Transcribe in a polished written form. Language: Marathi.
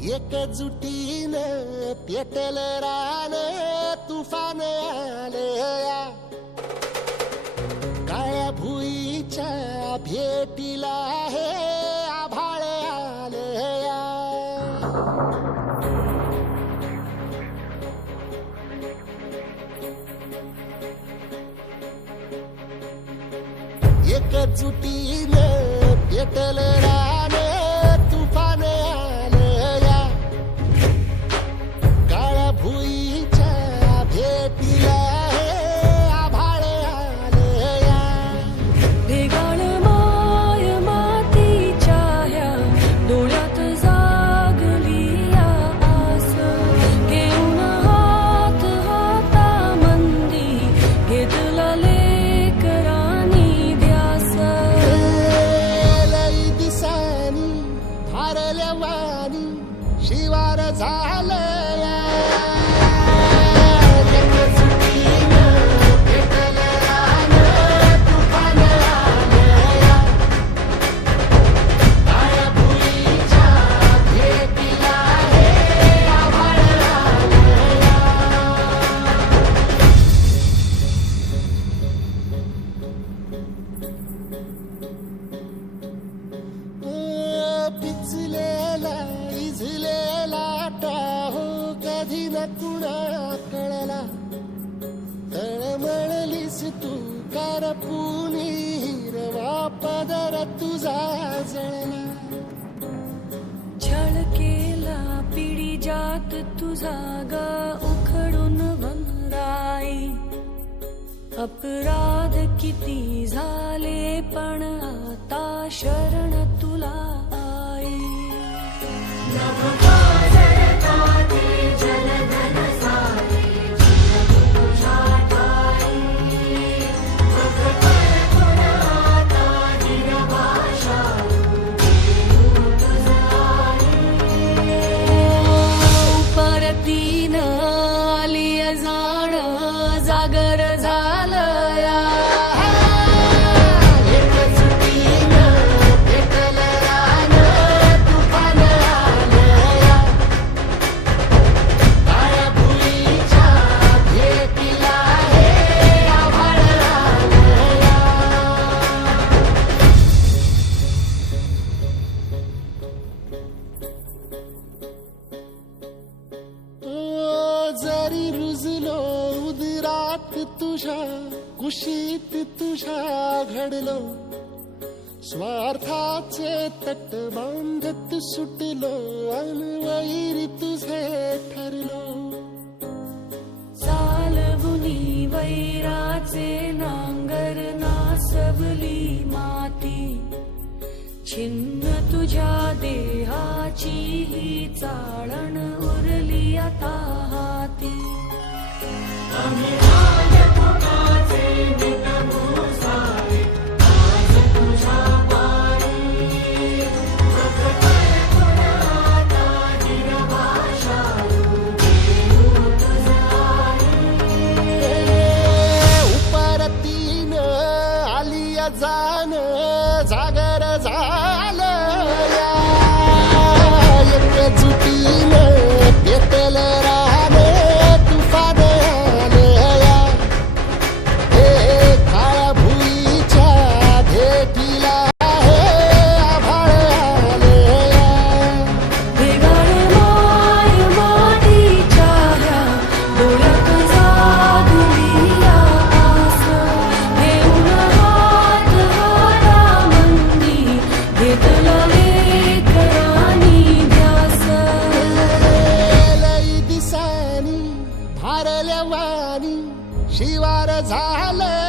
एकजुटीनं पेटल रान तुफान आलया काळ्या भुईच्या भेटीला हे आभाळ आलया एकजुटीनं पेटल रान तुफान आलया काळ्या भुईच्या भेटीला हे आभाळ आलया भेगाळ माय मातीच्या ह्या डोळ्यात जागली या आस घेऊन हात हातामंदी घेतला लेकरांनी ध्यास लई दिसानी भारल्या वाणी शिवार झालया एकजुटीनं पेटल रान तुफान आलया काळ्या भुईच्या भेटीला हे आभाळ आलया पिचलेला इझलेला टाहो कधी न कुणा कळला तळमळलीस तू कारपुनी हिरवा पदर तुझा जळला छळ केला पिढी जात तुझा ग उखडून वंगाई अपराध किती झाले पण आता शरण तुला आई परतीन आली जाण जागर झालया एकजुटीनं पेटल रान तुफान आलया काळ्या भुईच्या भेटीला हे आभाळ आलया जरी रुजलो उदरात तुझ्या कुशीत तुझ्या घडलो स्वार्थाचे तट बांधत सुटलो अनवैरी तुझे ठरलो चालवुनी वैराचे नांगर नासवली माती छिन्न तुझ्या देहाची ही चाळण उरली आता हाती उपरतीनं आलिया जाण जागर झालया एकजुटीनं पेटल रान तुफान आलया हे काळ्या भुईच्या भेटीला हे आभाळ आलया भेगाळ माय मातीच्या ह्या डोळ्यात जागली या आस घेऊन हात हातामंदी घेतला लेकरांनी ध्यास लई दिसानी भारल्या वाणी शिवार झालं